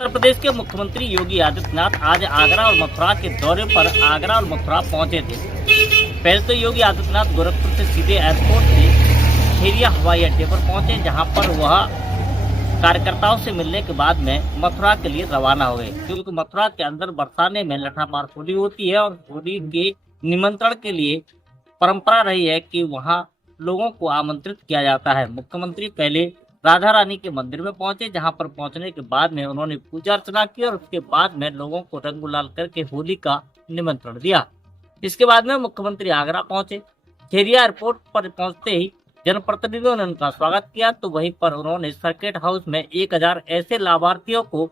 उत्तर प्रदेश के मुख्यमंत्री योगी आदित्यनाथ आज आगरा और मथुरा के दौरे पर आगरा और मथुरा पहुंचे थे। पहले तो योगी आदित्यनाथ गोरखपुर से सीधे एयरपोर्ट से खेरिया हवाई अड्डे पर पहुंचे, जहां पर वह कार्यकर्ताओं से मिलने के बाद में मथुरा के लिए रवाना हो गए, क्योंकि मथुरा के अंदर बरसाने में लठामार होली होती है और होली के निमंत्रण के लिए परंपरा रही है कि वहां लोगों को आमंत्रित किया जाता है। मुख्यमंत्री पहले राधा रानी के मंदिर में पहुंचे, जहां पर पहुंचने के बाद में उन्होंने पूजा अर्चना की और उसके बाद में लोगों को रंग गुलाल करके होली का निमंत्रण दिया। इसके बाद में मुख्यमंत्री आगरा पहुंचे। खेरिया एयरपोर्ट पर पहुंचते ही जनप्रतिनिधियों ने उनका स्वागत किया, तो वहीं पर उन्होंने सर्किट हाउस में 1000 ऐसे लाभार्थियों को,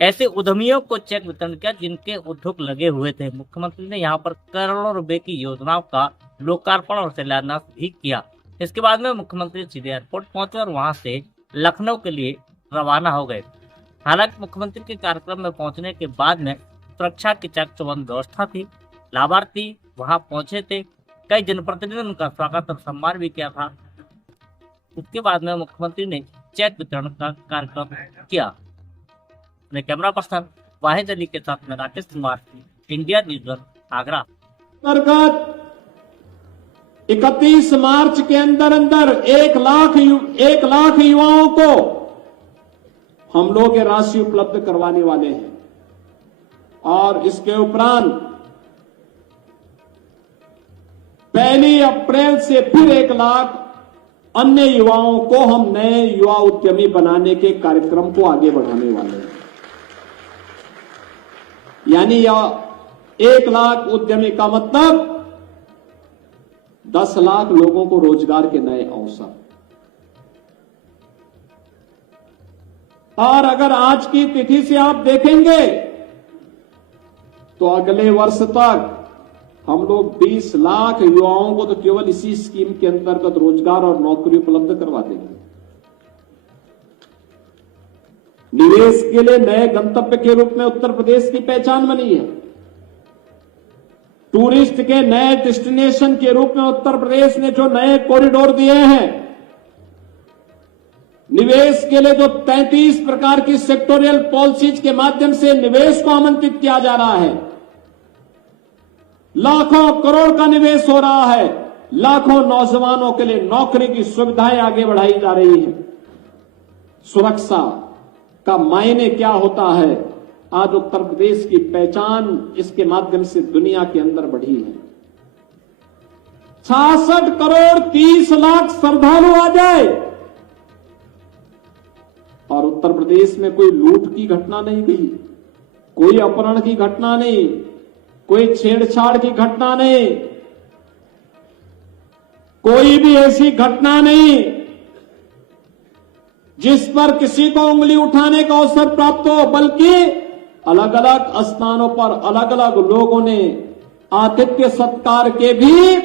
ऐसे उद्यमियों को चेक वितरण किया जिनके उद्योग लगे हुए थे। मुख्यमंत्री ने यहाँ पर करोड़ों रुपए की योजनाओं का लोकार्पण और शिलान्यास भी किया। इसके बाद में मुख्यमंत्री सीधे एयरपोर्ट पहुंचे और वहां से लखनऊ के लिए रवाना हो गए। हालांकि मुख्यमंत्री के कार्यक्रम में पहुंचने के बाद में सुरक्षा की चाक चौबंद व्यवस्था थी। लाभार्थी वहां पहुंचे थे, कई जनप्रतिनिधियों ने उनका स्वागत और सम्मान भी किया था। उसके बाद में मुख्यमंत्री ने चेक वितरण का कार्यक्रम किया। अपने कैमरा पर्सन वाहिद अली के साथ में राकेश कुमार, इंडिया न्यूज, आगरा। 31 मार्च के अंदर 1 लाख युवाओं को हम लोग ये राशि उपलब्ध करवाने वाले हैं और इसके उपरांत 1 अप्रैल से फिर 1 लाख अन्य युवाओं को हम नए युवा उद्यमी बनाने के कार्यक्रम को आगे बढ़ाने वाले हैं। यानी यह 1 लाख उद्यमी का मतलब 10 लाख लोगों को रोजगार के नए अवसर। और अगर आज की तिथि से आप देखेंगे तो अगले वर्ष तक हम लोग 20 लाख युवाओं को तो केवल इसी स्कीम के अंतर्गत रोजगार और नौकरी उपलब्ध करवा देंगे। निवेश के लिए नए गंतव्य के रूप में उत्तर प्रदेश की पहचान बनी है। टूरिस्ट के नए डेस्टिनेशन के रूप में उत्तर प्रदेश ने जो नए कॉरिडोर दिए हैं, निवेश के लिए जो 33 प्रकार की सेक्टोरियल पॉलिसीज के माध्यम से निवेश को आमंत्रित किया जा रहा है, लाखों करोड़ का निवेश हो रहा है, लाखों नौजवानों के लिए नौकरी की सुविधाएं आगे बढ़ाई जा रही है। सुरक्षा का मायने क्या होता है, आज उत्तर प्रदेश की पहचान इसके माध्यम से दुनिया के अंदर बढ़ी है। 66 करोड़ 30 लाख श्रद्धालु आ जाए और उत्तर प्रदेश में कोई लूट की घटना नहीं हुई, कोई अपहरण की घटना नहीं, कोई छेड़छाड़ की घटना नहीं, कोई भी ऐसी घटना नहीं जिस पर किसी को उंगली उठाने का अवसर प्राप्त हो, बल्कि अलग अलग स्थानों पर अलग अलग लोगों ने आतिथ्य सत्कार के भी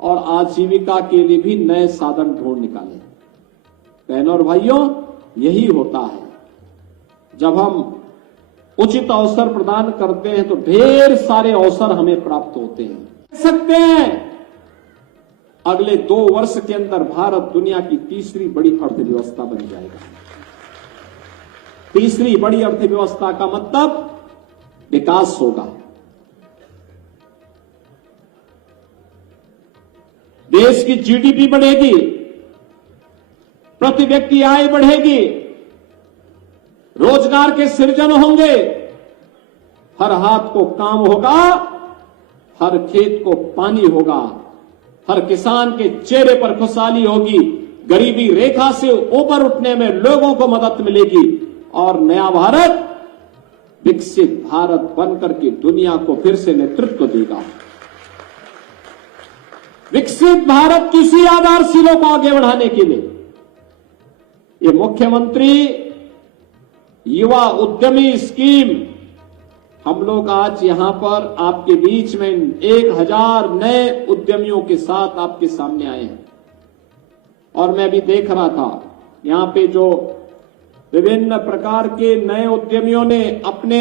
और आजीविका के लिए भी नए साधन ढूंढ निकाले। बहनों और भाइयों, यही होता है जब हम उचित अवसर प्रदान करते हैं तो ढेर सारे अवसर हमें प्राप्त होते हैं। सकते हैं अगले 2 वर्ष के अंदर भारत दुनिया की तीसरी बड़ी अर्थव्यवस्था बन जाएगा। तीसरी बड़ी अर्थव्यवस्था का मतलब विकास होगा। देश की जीडीपी बढ़ेगी, प्रति व्यक्ति आय बढ़ेगी, रोजगार के सृजन होंगे, हर हाथ को काम होगा, हर खेत को पानी होगा, हर किसान के चेहरे पर खुशहाली होगी, गरीबी रेखा से ऊपर उठने में लोगों को मदद मिलेगी और नया भारत विकसित भारत बनकर के दुनिया को फिर से नेतृत्व देगा। विकसित भारत किसी आधारशिलों को आगे बढ़ाने के लिए ये मुख्यमंत्री युवा उद्यमी स्कीम हम लोग आज यहां पर आपके बीच में 1000 नए उद्यमियों के साथ आपके सामने आए हैं। और मैं भी देख रहा था यहां पे जो विभिन्न प्रकार के नए उद्यमियों ने अपने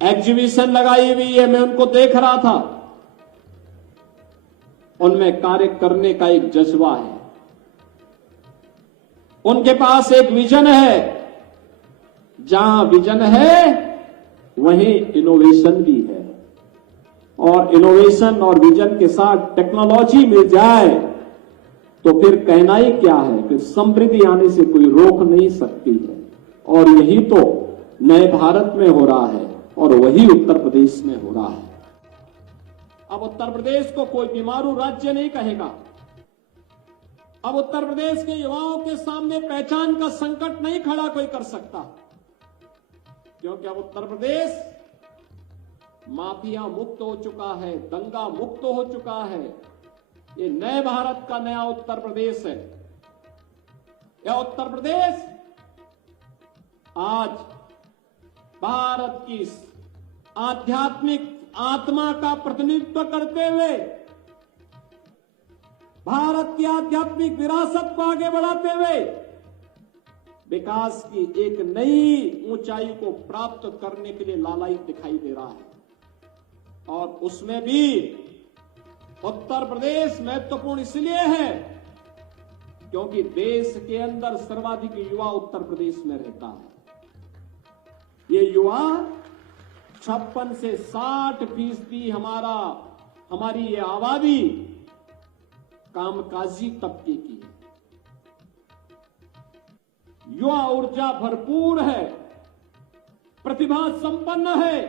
एग्जीबिशन लगाई हुई है, मैं उनको देख रहा था। उनमें कार्य करने का एक जज्बा है। उनके पास एक विजन है, जहां विजन है वहीं इनोवेशन भी है, और इनोवेशन और विजन के साथ टेक्नोलॉजी मिल जाए तो फिर कहना ही क्या है, फिर समृद्धि आने से कोई रोक नहीं सकती है। और यही तो नए भारत में हो रहा है और वही उत्तर प्रदेश में हो रहा है। अब उत्तर प्रदेश को कोई बीमारू राज्य नहीं कहेगा। अब उत्तर प्रदेश के युवाओं के सामने पहचान का संकट नहीं खड़ा कोई कर सकता, क्योंकि अब उत्तर प्रदेश माफिया मुक्त हो चुका है, दंगा मुक्त हो चुका है। ये नए भारत का नया उत्तर प्रदेश है। यह उत्तर प्रदेश आज भारत की आध्यात्मिक आत्मा का प्रतिनिधित्व करते हुए, भारत की आध्यात्मिक विरासत को आगे बढ़ाते हुए विकास की एक नई ऊंचाई को प्राप्त करने के लिए लालायित दिखाई दे रहा है। और उसमें भी उत्तर प्रदेश महत्वपूर्ण इसलिए है क्योंकि देश के अंदर सर्वाधिक युवा उत्तर प्रदेश में रहता है। ये युवा 56 से 60% हमारी ये आबादी कामकाजी तबके की है। युवा ऊर्जा भरपूर है, प्रतिभा संपन्न है,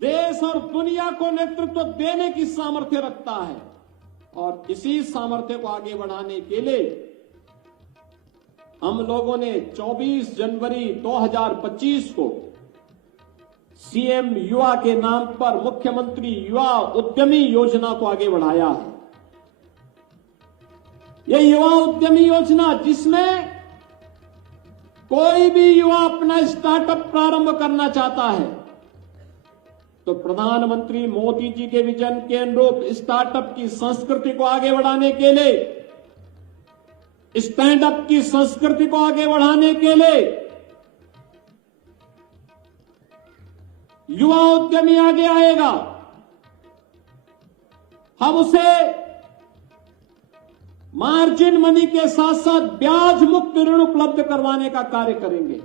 देश और दुनिया को नेतृत्व देने की सामर्थ्य रखता है। और इसी सामर्थ्य को आगे बढ़ाने के लिए हम लोगों ने 24 जनवरी 2025 को सीएम युवा के नाम पर मुख्यमंत्री युवा उद्यमी योजना को आगे बढ़ाया है। यह युवा उद्यमी योजना जिसमें कोई भी युवा अपना स्टार्टअप प्रारंभ करना चाहता है तो प्रधानमंत्री मोदी जी के विजन के अनुरूप स्टार्टअप की संस्कृति को आगे बढ़ाने के लिए, स्टैंड अप की संस्कृति को आगे बढ़ाने के लिए युवा उद्यमी आगे आएगा। हम उसे मार्जिन मनी के साथ साथ ब्याज मुक्त ऋण उपलब्ध करवाने का कार्य करेंगे।